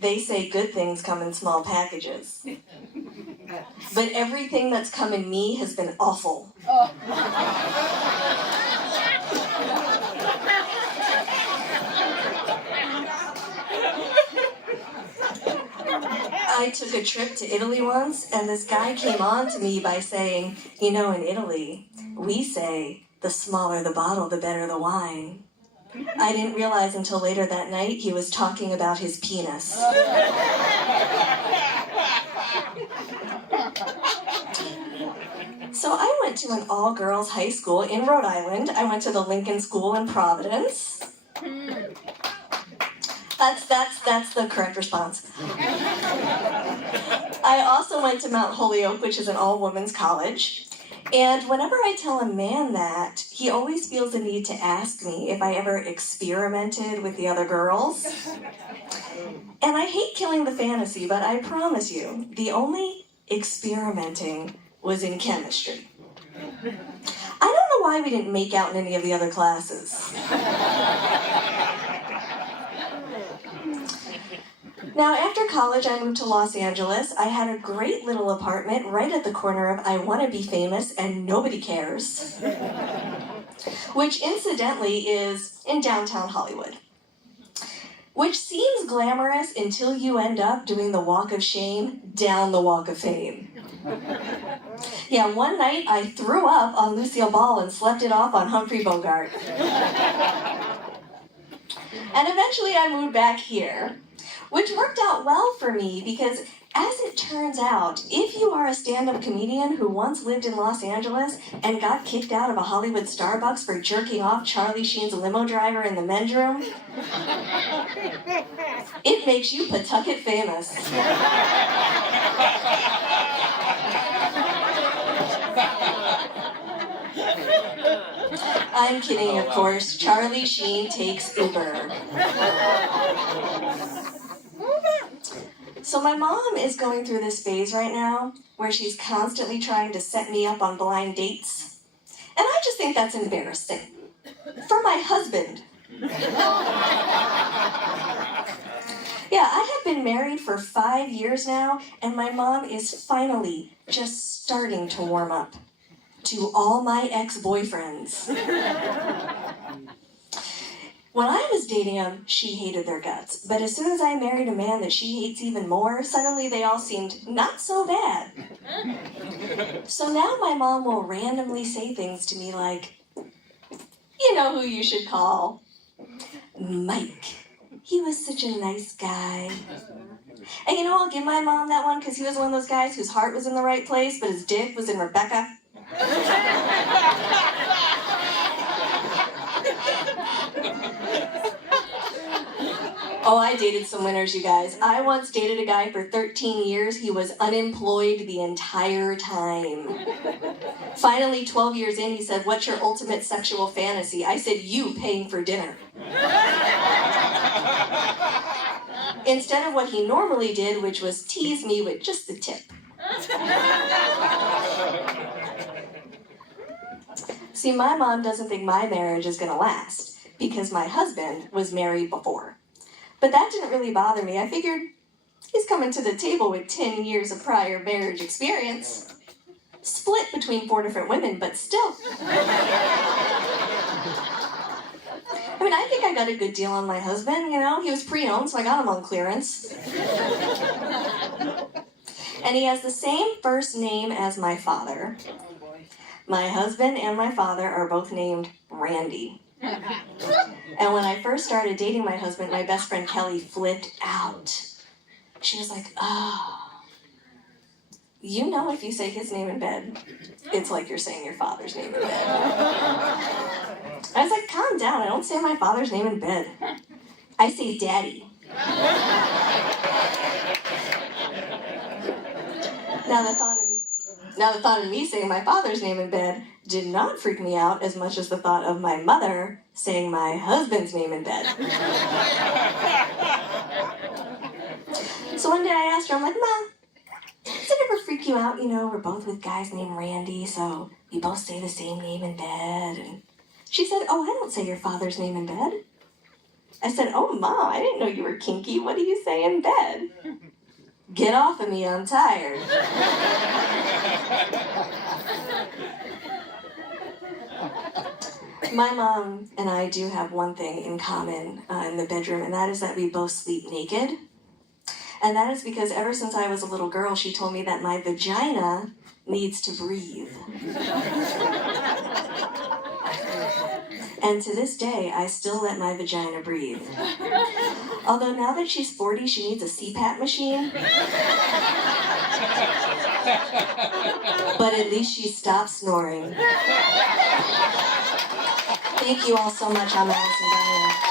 They say good things come in small packages. But everything that's come in me has been awful. I took a trip to Italy once, and this guy came on to me by saying, you know, in Italy, we say, the smaller the bottle, the better the wine. I didn't realize until later that night he was talking about his penis. So I went to an all-girls high school in Rhode Island. I went to the Lincoln School in Providence. That's the correct response. I also went to Mount Holyoke, which is an all-women's college. And whenever I tell a man that, he always feels the need to ask me if I ever experimented with the other girls. And I hate killing the fantasy, but I promise you, the only experimenting was in chemistry. I don't know why we didn't make out in any of the other classes. Now, after college, I moved to Los Angeles. I had a great little apartment right at the corner of I Want to Be Famous and Nobody Cares, which incidentally is in downtown Hollywood, which seems glamorous until you end up doing the walk of shame down the walk of fame. Yeah, one night I threw up on Lucille Ball and slept it off on Humphrey Bogart. And eventually I moved back here, which worked out well for me because, as it turns out, if you are a stand-up comedian who once lived in Los Angeles and got kicked out of a Hollywood Starbucks for jerking off Charlie Sheen's limo driver in the men's room, it makes you Pawtucket famous. I'm kidding, of course. Charlie Sheen takes Uber. So my mom is going through this phase right now where she's constantly trying to set me up on blind dates. And I just think that's embarrassing. For my husband. Yeah, I have been married for 5 years now, and my mom is finally just starting to warm up to all my ex-boyfriends. When I was dating them, she hated their guts. But as soon as I married a man that she hates even more, suddenly they all seemed not so bad. So now my mom will randomly say things to me like, you know who you should call? Mike. He was such a nice guy. And you know, I'll give my mom that one because he was one of those guys whose heart was in the right place, but his dick was in Rebecca. Oh, I dated some winners, you guys. I once dated a guy for 13 years. He was unemployed the entire time. Finally, 12 years in, he said, "What's your ultimate sexual fantasy?" I said, "You paying for dinner." Instead of what he normally did, which was tease me with just the tip. See, my mom doesn't think my marriage is going to last because my husband was married before. But that didn't really bother me. I figured he's coming to the table with 10 years of prior marriage experience. Split between 4 different women, but still. I mean, I think I got a good deal on my husband, you know. He was pre-owned, so I got him on clearance. And he has the same first name as my father. My husband and my father are both named Randy. And when I first started dating my husband, my best friend Kelly flipped out. She was like, "Oh, you know if you say his name in bed, it's like you're saying your father's name in bed." I was like, "Calm down, I don't say my father's name in bed. I say daddy." Now the thought of me saying my father's name in bed did not freak me out as much as the thought of my mother saying my husband's name in bed. So one day I asked her, I'm like, "Mom, does it ever freak you out? You know, we're both with guys named Randy, so we both say the same name in bed." And she said, "Oh, I don't say your father's name in bed." I said, "Oh, Mom, I didn't know you were kinky. What do you say in bed?" "Get off of me, I'm tired." My mom and I do have one thing in common in the bedroom, and that is that we both sleep naked. And that is because ever since I was a little girl, she told me that my vagina needs to breathe. And to this day, I still let my vagina breathe. Although now that she's 40, she needs a CPAP machine. But at least she stopped snoring. Thank you all so much. I'm Allison Dyen.